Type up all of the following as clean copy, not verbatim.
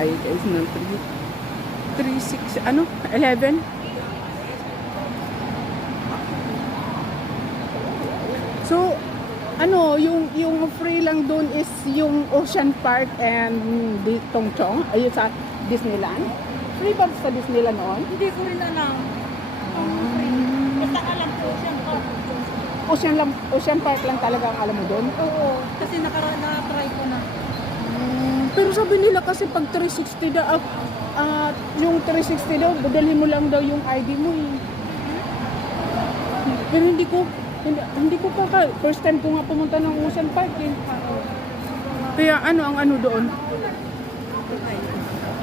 tayo guys ng 3, 6, ano? 11. So, ano, yung free lang doon is yung Ocean Park and Tongchong, ayun sa Disneyland. Free ba sa Disneyland noon? Hindi ko rin alam. Basta alam ko siya. Ocean Park lang talaga ang alam mo doon? Oo, kasi na-try ko na. Pero sabi nila kasi pag 360 daw, yung 360 daw, dadalhin mo lang daw yung ID mo eh. Pero hindi ko pa first time ko nga pumunta ng Ocean Park eh. Kaya ano ang ano doon?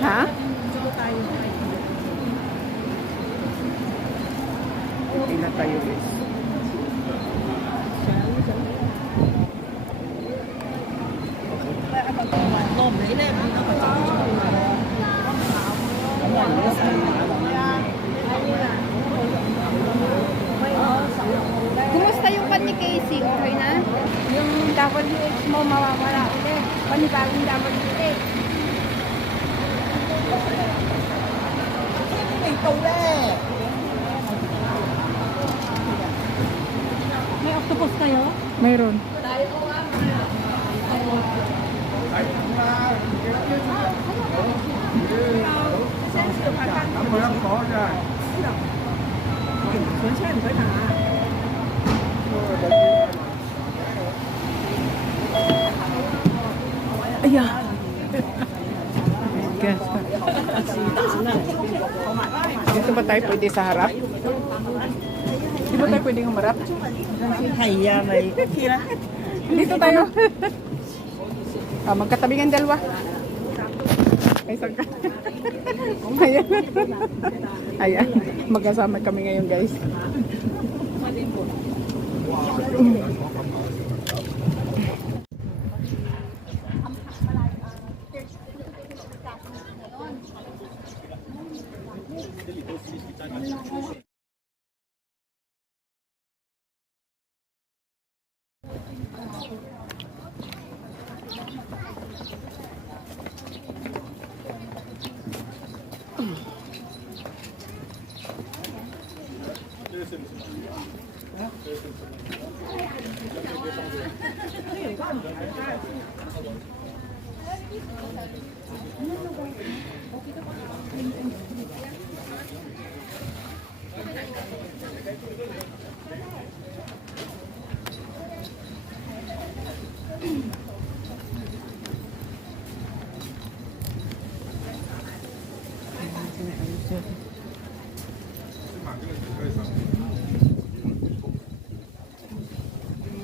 Ha? Dito tayo. Ila tayo guys. Kumusta yung pan ni Casey? Okay na? Yung WH mo mawawala ulit. Panibagong WH. May octopus kayo? Mayroon. Ayan. Guys. Dito ba tayo pwede sa harap? Di ba tayo pwede humarap? Dito tayo. Magkatabingan dalawa. Ay, saan ka? Ayan. Ayan. Magkasama kami ngayon guys.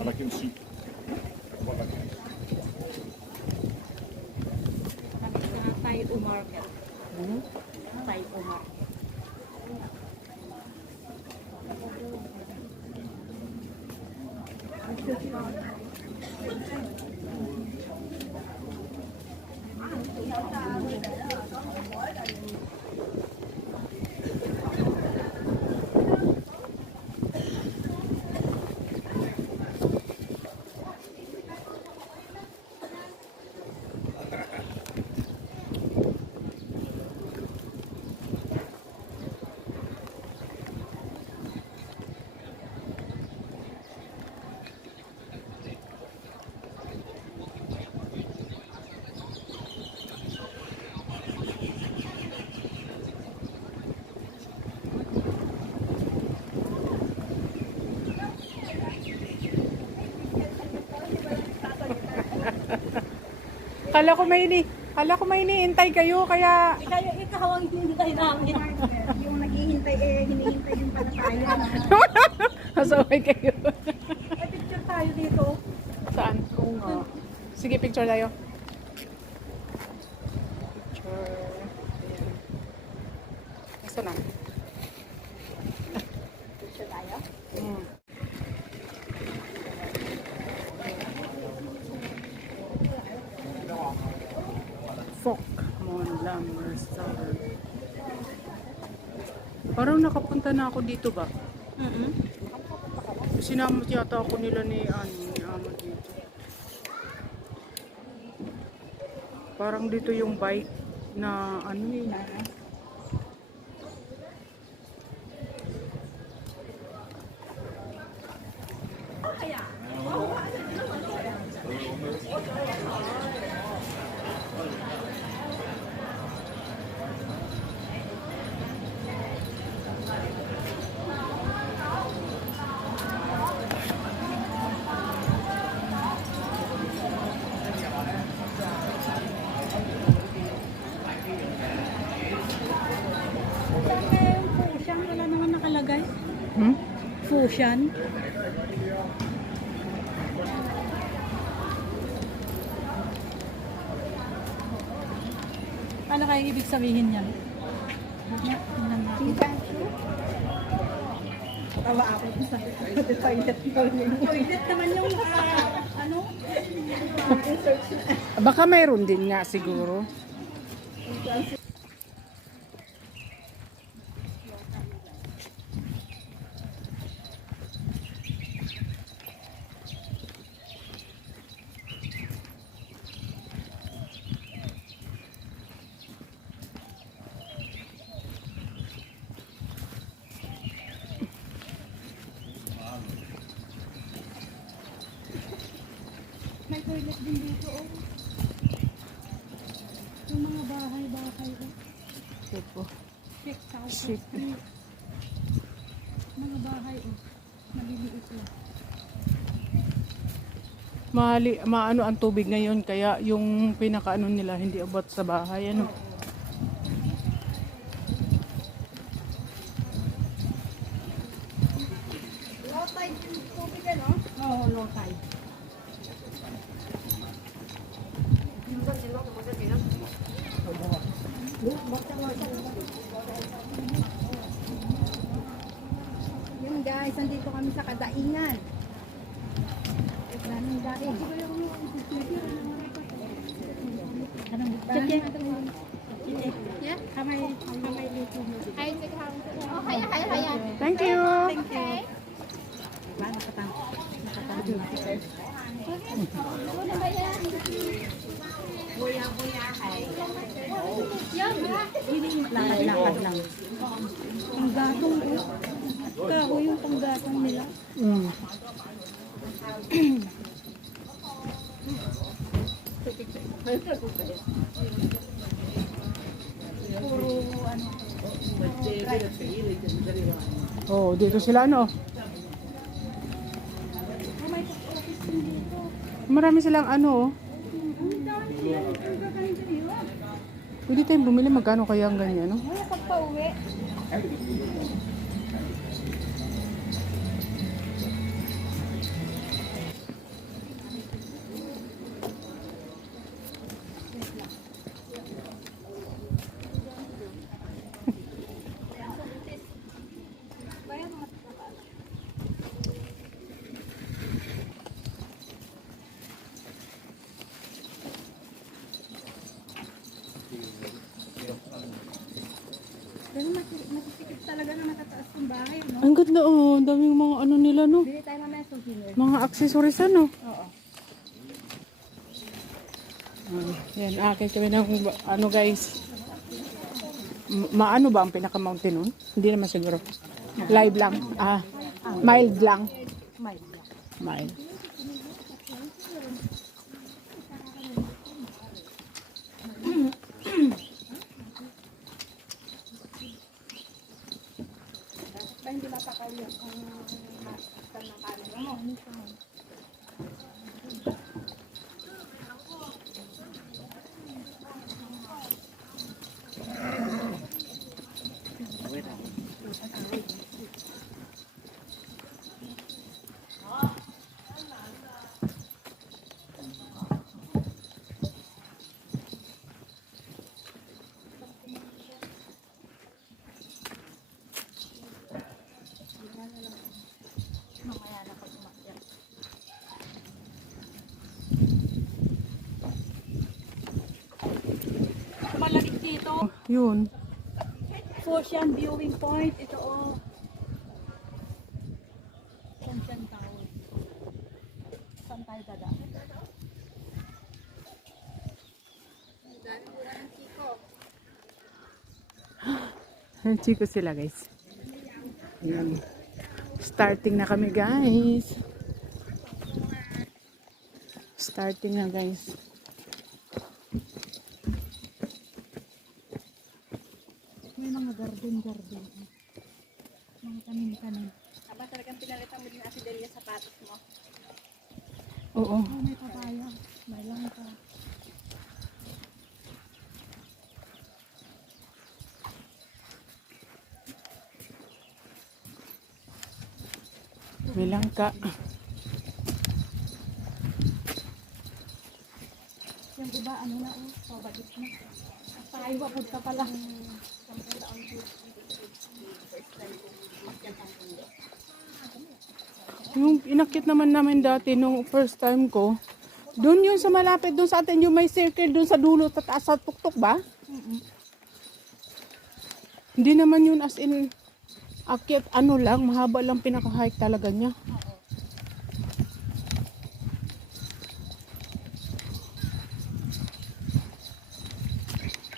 Malaking soup. Tayo market. Tayo market. Kala ko may iniintay kayo kaya Ikaw ang hinihintay namin. Yung naghihintay hinihintay din pala tayo. masaway kayo. Picture tayo dito. Saan? Oo nga. Sige, picture tayo. Picture. Ayan. Asa na? Picture tayo? Fok Monlam Restaurant. Parang nakapunta na ako dito ba? Sinamot yata ako nila ni Amo dito. Parang dito yung bike. na ano eh. Fusion, wala naman nakalagay. Hmm? Fusion. Ano kaya ibig sabihin niyan? Tawa ako sa toilet. Toilet naman yung ano? Baka mayroon din nga siguro. May toilet din dito, oh. Yung mga bahay-bahay, oh. Ito. Check out. Shit. Mga bahay, oh. Maliliit, oh. Maano ang tubig ngayon kaya yung pinakaano nila hindi abot sa bahay ano. Low tide yung tubig ano? Oo, low tide. Yun guys, nandito kami sa Kadaingan. Daming daing. Yeah? Kamay dito. Thank you. Lakad lang. Ang gatong, oh. Kako yung panggatong nila. Mm. Puro, ano. Oh, dito sila ano. Oh, may office din dito. Marami silang ano. Oh. Ang dami sila dito. Gagaling sa'yo. Pwede tayong bumili magkano kaya ang ganyan, no? Wala pag pauwi. Pero matisikip talaga na matataas ng bahay, no? Ang ganda oh, ang daming mga ano nila, no? Bili tayo mamaya souvenir. Mga accessories ano. Oo. Yan, akin kami ng ano guys. Maano ba ang pinaka-mountain nun? Hindi naman siguro. Live lang. Mild lang. Mild. Ba hindi mapakaw yung ng kanin mo. Malamig dito. Yun. Ocean viewing point. Ito, oh. Ocean Tower. Saan tayo dada? Dami mura ng Kiko. Chiko sila guys. Ayan. Starting na kami guys. Starting na guys. May mga garden. Mga tanim-tanim. Aba talagang pinalitan mo din Ate Delia sapatos mo. Oo. Oh, may papaya. May langka. May langka. Yung iba, ano na, oh, pabagis na. Tayo, wapod ka pala. Yung inakit naman namin dati nung first time ko, doon yun sa malapit, doon sa atin, yung may circle doon sa dulo, sa taas sa tuktok ba? Hindi naman yun as in, akit ano lang, mahaba lang pinaka-hike talaga niya.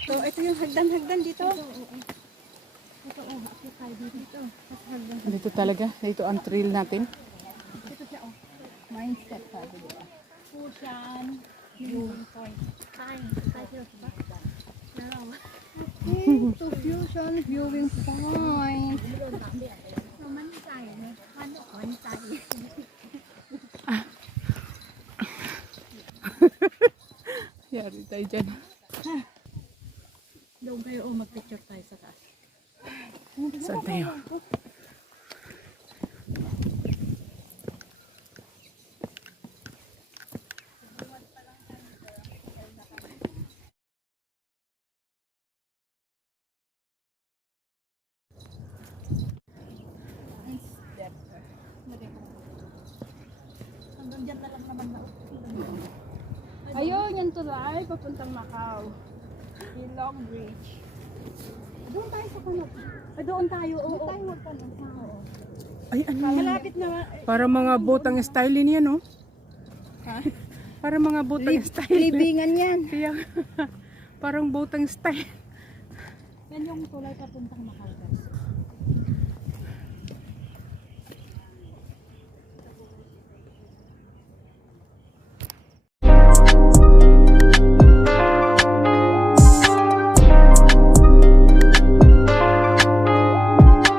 So, ito yung hagdan-hagdan dito. Ito, oh, akit tayo dito. Tapos hanggang Dito talaga, dito ang trail natin. dito siya, oh. Mindset sabi diba? Ocean, viewing point. To Fusion Viewing Point. Yari tayo dyan. Doon kayo, oh, mag-picture tayo sa taas. Saan tayo? Hanggang dyan na lang naman na. Ayun, yung tulay, papuntang Macau. Yung Long Bridge. Doon tayo sa kanot. Doon tayo, oo. Doon tayo magkanot. Oo. Ay, ano yan? Malapit na. Para mga botang style niya, no? Para mga botang style. Libingan yan. Kaya, parang botang style. Yan yung tulay papuntang Macau, guys.